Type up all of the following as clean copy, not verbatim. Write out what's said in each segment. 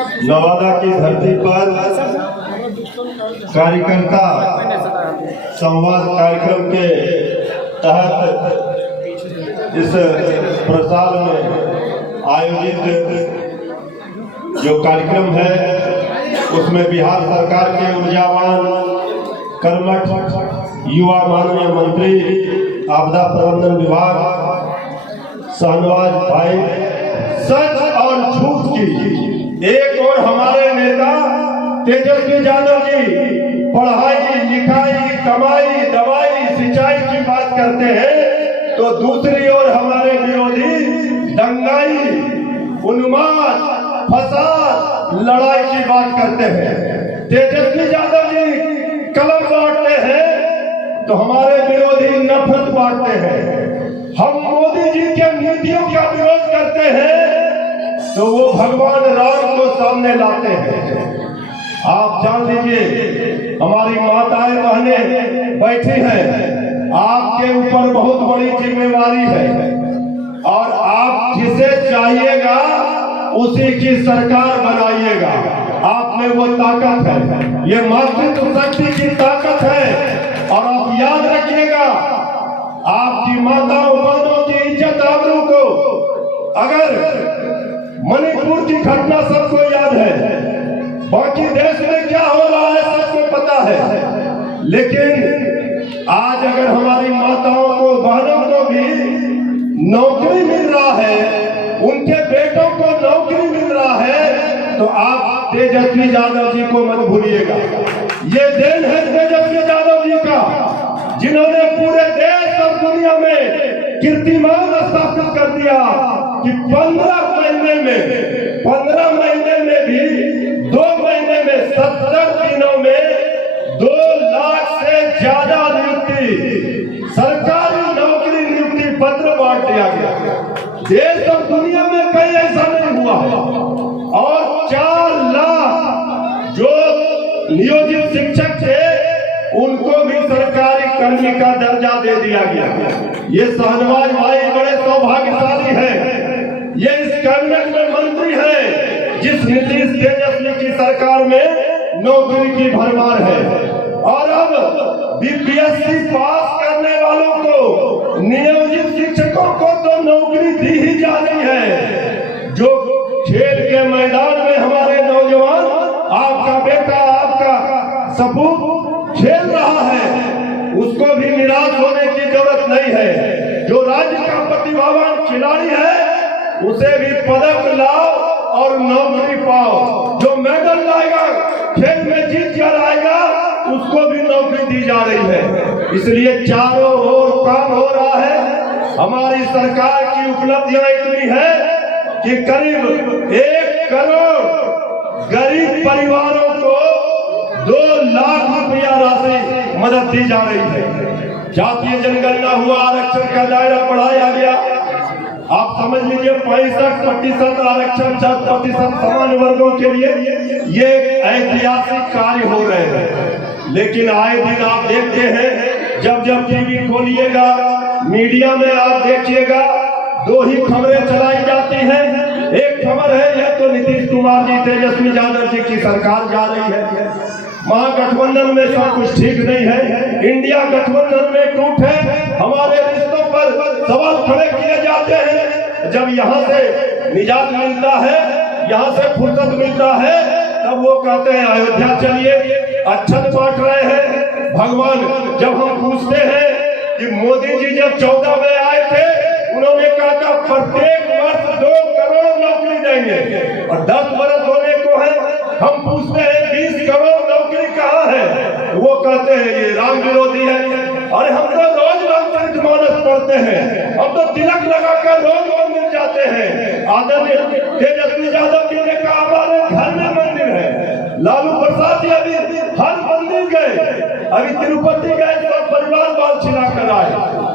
नवादा की धरती पर कार्यकर्ता संवाद कार्यक्रम के तहत इस प्रसार में आयोजित जो कार्यक्रम है उसमें बिहार सरकार के ऊर्जावान कर्मठ युवा माननीय मंत्री आपदा प्रबंधन विभाग शाहनवाज भाई सच और झूठ की एक और हमारे नेता तेजस्वी यादव जी पढ़ाई लिखाई कमाई दवाई सिंचाई की बात करते हैं तो दूसरी ओर हमारे विरोधी दंगाई उन्माद फसाद लड़ाई की बात करते हैं। तेजस्वी यादव जी कलम बांटते हैं तो हमारे विरोधी नफरत बांटते हैं। हम मोदी जी के नीतियों का विरोध करते हैं तो वो भगवान राम को सामने लाते हैं। आप जान लीजिए हमारी माताएं बहनें बैठी हैं, आपके ऊपर बहुत बड़ी जिम्मेवारी है और आप जिसे चाहिएगा उसी की सरकार बनाइएगा। आप में वो ताकत है, ये मातृत्व शक्ति की ताकत है और आप याद रखिएगा आपकी माताओं बहनों की इज्जत आबरू को अगर मणिपुर की घटना सबको याद है, बाकी देश में क्या हो रहा है सबको पता है, लेकिन आज अगर हमारी माताओं को बहनों को भी नौकरी मिल रहा है, उनके बेटों को नौकरी मिल रहा है तो आप तेजस्वी यादव जी को मत भूलिएगा। ये देन है तेजस्वी यादव जी का जिन्होंने पूरे देश और दुनिया में कीर्तिमान स्थापित कर दिया कि 15 महीने में भी 2 महीने में 70 दिनों में 2 लाख से ज्यादा नियुक्ति सरकारी नौकरी नियुक्ति पत्र बांट दिया गया। देश और दुनिया में कहीं ऐसा नहीं हुआ और 4 लाख जो नियोजित शिक्षक थे उनको भी सरकारी कर्मी का दर्जा दे दिया गया। ये शाहनवाज भाई बड़े सौभाग्यशाली हैं, ये इस कैबिनेट में मंत्री हैं जिस नीतीश तेजस्वी की सरकार में नौकरी की भरमार है। और अब बीपीएससी पास करने वालों को नियोजित शिक्षकों को तो नौकरी दी ही जा रही है। जो खेल के मैदान में हमारे नौजवान आपका बेटा आपका सपूत खेल रहा है उसको भी निराश होने की जरूरत नहीं है। जो राज्य का प्रतिभावान खिलाड़ी है उसे भी पदक लाओ और नौकरी पाओ। जो मेडल लाएगा खेल में जीत कर आएगा उसको भी नौकरी दी जा रही है। इसलिए चारों ओर काम हो रहा है। हमारी सरकार की उपलब्धियां इतनी है कि करीब 1 करोड़ गरीब परिवारों को 2 लाख रुपया राशि मदद दी जा रही है। जातीय जनगणना हुआ, आरक्षण का दायरा बढ़ाया गया। आप समझ लीजिए 65% आरक्षण 10% समान वर्गों के लिए ये ऐतिहासिक कार्य हो रहे हैं। लेकिन आए दिन आप देखते हैं जब जब टीवी खोलिएगा मीडिया में आप देखिएगा 2 ही खबरें चलाई जाती हैं। एक खबर है यह तो नीतीश कुमार जी तेजस्वी यादव जी की सरकार जा रही है, महागठबंधन में सब कुछ ठीक नहीं है, इंडिया गठबंधन में टूट है, हमारे रिश्तों पर सवाल खड़े किए जाते हैं। जब यहाँ से निजात मिलता है, यहाँ से फुर्सत मिलता है तब वो कहते हैं अयोध्या चलिए, अच्छत बांट रहे हैं। भगवान जब हम पूछते हैं कि मोदी जी जब 14 में आए थे उन्होंने कहा था प्रत्येक वर्ष 2 करोड़ नौकरी देंगे और 10 वर्ष होने को है, हम पूछते हैं 20 करोड़ नौकरी कहाँ है, वो कहते हैं ये राम विरोधी है। अरे हम तो रोज रामचरितमानस पढ़ते हैं, हम तो तिलक लगाकर रोज मंदिर जाते हैं। आदरणीय तेजस्वी यादव जी ने कहा हमारे घर में मंदिर है। लालू प्रसाद जी अभी हर मंदिर गए, अभी तिरुपति गए तो परिवार बाल छिला कर आए।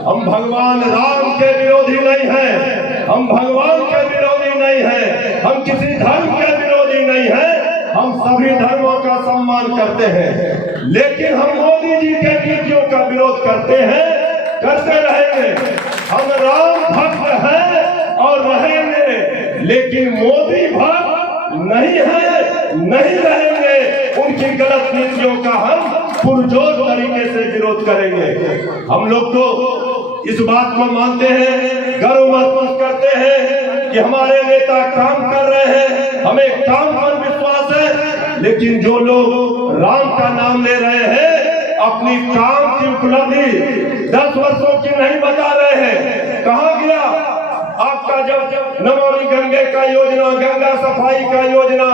हम भगवान राम के विरोधी नहीं हैं, हम भगवान के विरोधी नहीं हैं, हम किसी धर्म के विरोधी नहीं हैं, हम सभी धर्मों का सम्मान करते हैं। लेकिन हम मोदी जी के नीतियों का विरोध करते हैं, करते रहेंगे। हम राम भक्त हैं और रहेंगे, लेकिन मोदी भक्त नहीं है, नहीं रहेंगे, उनकी गलत नीतियों का हम पुरजोर तरीके से विरोध करेंगे। हम लोग तो इस बात को मानते हैं, गर्व महसूस करते हैं कि हमारे नेता काम कर रहे हैं, हमें काम पर विश्वास है। लेकिन जो लोग राम का नाम ले रहे हैं, अपनी काम की उपलब्धि 10 वर्षों की नहीं बता रहे हैं। कहाँ गया आपका जब नमामि गंगे का योजना, गंगा सफाई का योजना,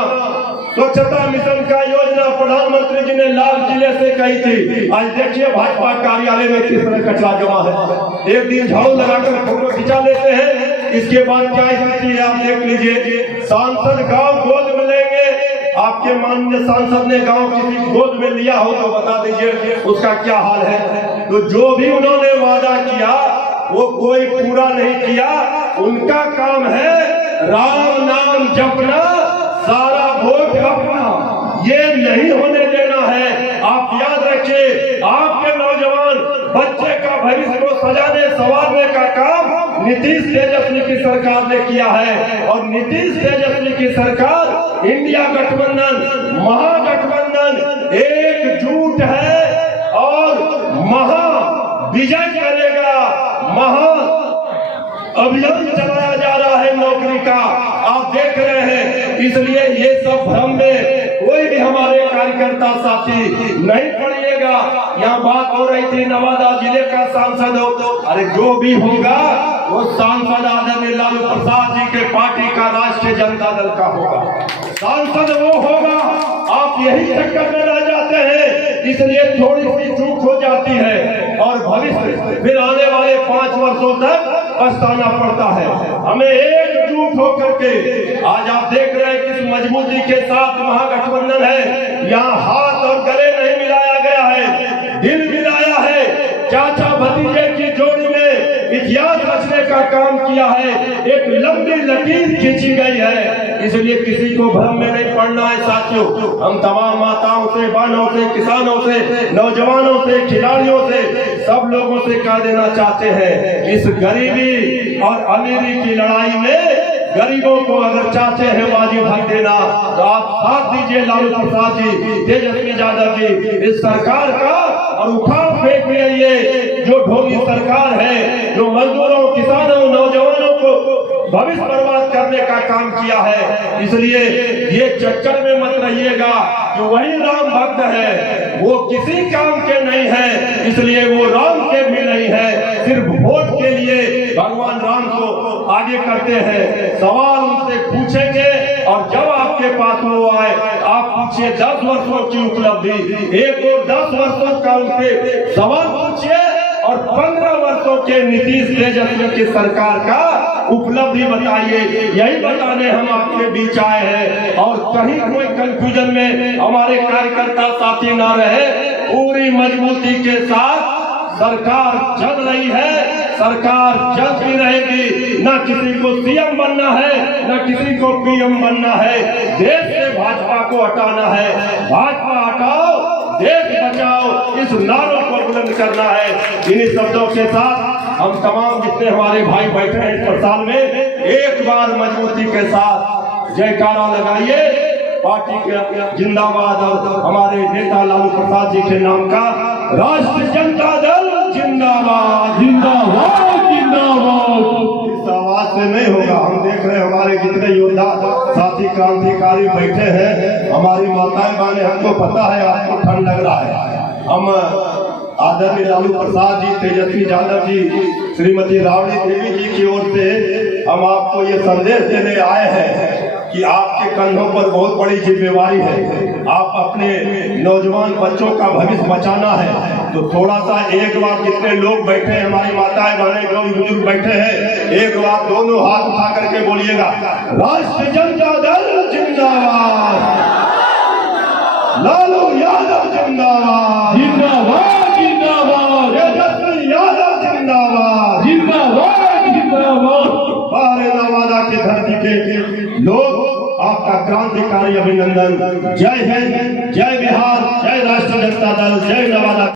स्वच्छता मिशन का योजना प्रधानमंत्री जी ने लाल किले से कही थी। आज देखिए भाजपा कार्यालय में किस तरह कचरा जमा है। एक दिन झाड़ू लगाकर फोटो खिंचा लेते हैं, इसके बाद क्या स्थिति है आप देख लीजिए। सांसद गांव गोद में लेंगे, आपके माननीय सांसद ने गांव किसी गोद में लिया हो तो बता दीजिए उसका क्या हाल है। तो जो भी उन्होंने वादा किया वो कोई पूरा नहीं किया। उनका काम है राम नाम जपना, सारा वोट अपना, ये नहीं होने देना है। आप याद रखिए, आपके नौजवान बच्चे का भविष्य को सजाने संवारने का काम नीतीश तेजस्वी की सरकार ने किया है। और नीतीश तेजस्वी की सरकार इंडिया गठबंधन, महागठबंधन एकजुट है और महा विजय करेगा। महा अभियान चलाया जा रहा है नौकरी का, आप देख रहे हैं। इसलिए ये सब भ्रम में कोई भी हमारे कार्यकर्ता साथी नहीं पड़िएगा। यहाँ बात हो रही थी नवादा जिले का सांसद हो, अरे जो भी होगा वो सांसद आदरणीय लालू प्रसाद जी के पार्टी का राष्ट्रीय जनता दल का होगा। सांसद वो होगा, आप यही चक्कर में रह जाते हैं, इसलिए थोड़ी सी चूक हो जाती है और भविष्य फिर आने वाले 5 वर्षों तक पछताना पड़ता है। हमें एकजुट होकर के आज आप देख रहे हैं किस मजबूती के साथ महागठबंधन है। यहाँ हाथ और गले नहीं मिलाया गया है, दिल मिलाया है। चाचा भतीजे की जोड़ी में इतिहास रचने का काम किया है, एक लंबी लकीर खींची गई है। इसलिए किसी को भ्रम में नहीं पड़ना है साथियों। हम तमाम माताओं से, बहनों से, किसानों से, नौजवानों से, खिलाड़ियों से, सब लोगों से कह देना चाहते हैं, इस गरीबी और अमीरी की लड़ाई में गरीबों को अगर चाहते हैं बाजी भाग देना तो आप साथ दीजिए लालू प्रसाद जी, तेजस्वी यादव जी, इस सरकार का और उठा फेंक ये जो ढोंगी सरकार है, जो मजदूरों, किसानों, नौजवानों को भविष्य बर्बाद करने का काम किया है। इसलिए ये चक्कर में मत रहिएगा कि वही राम भक्त है, वो किसी काम के नहीं है, इसलिए वो राम के भी नहीं है, सिर्फ वोट के लिए भगवान राम को आगे करते हैं। सवाल उनसे पूछेंगे और जब आपके पास वो आए आप पूछिए 10 वर्षों की उपलब्धि, एक और 10 वर्षों का उनसे सवाल पूछिए और 15 वर्षों के नीतीश तेजस्वी की सरकार का उपलब्धि बताइए। यही बताने हम आपके बीच आए हैं और कहीं कोई कंफ्यूजन में हमारे कार्यकर्ता साथी ना रहे। पूरी मजबूती के साथ सरकार चल रही है, सरकार चलती रहेगी। न किसी को सीएम बनना है, न किसी को पीएम बनना है, देश से भाजपा को हटाना है। भाजपा हटाओ, देश बचाओ, इस नारों को बुलंद करना है। इन्हीं शब्दों के साथ हम तमाम जितने हमारे भाई बैठे हैं इस प्रसाद में, एक बार मजबूती के साथ जयकारा लगाइए पार्टी के जिंदाबाद और हमारे नेता लालू प्रसाद जी के नाम का राष्ट्रीय जनता दल जिंदाबाद, जिंदाबाद, जिंदाबाद। इस आवाज से नहीं होगा। हम देख रहे हैं हमारे जितने योद्धा साथी क्रांतिकारी बैठे हैं, हमारी माताएं बहनें, हमको पता है आपको ठंड लग रहा है। हम आदरणीय लालू प्रसाद जी, तेजस्वी यादव जी, श्रीमती राबड़ी देवी जी की ओर से हम आपको ये संदेश देने आए हैं कि आपके कंधों पर बहुत बड़ी जिम्मेवारी है। आप अपने नौजवान बच्चों का भविष्य बचाना है, तो थोड़ा सा एक बार जितने लोग बैठे हैं, हमारी माताएं बहनें, जो भी बुजुर्ग बैठे हैं, एक बार दोनों हाथ उठा करके बोलिएगा, राष्ट्रीय जनता दल जिंदाबाद, लालू यादव जिंदाबाद, जिंदाबाद, जिंदाबाद, तेजस्वी यादव जिंदाबाद, जिंदाबाद, जिंदाबाद। बाहर नवादा की धरती के लोग आपका क्रांतिकारी अभिनंदन। जय हिंद, जय बिहार, जय राष्ट्रीय जनता दल, जय नवादा।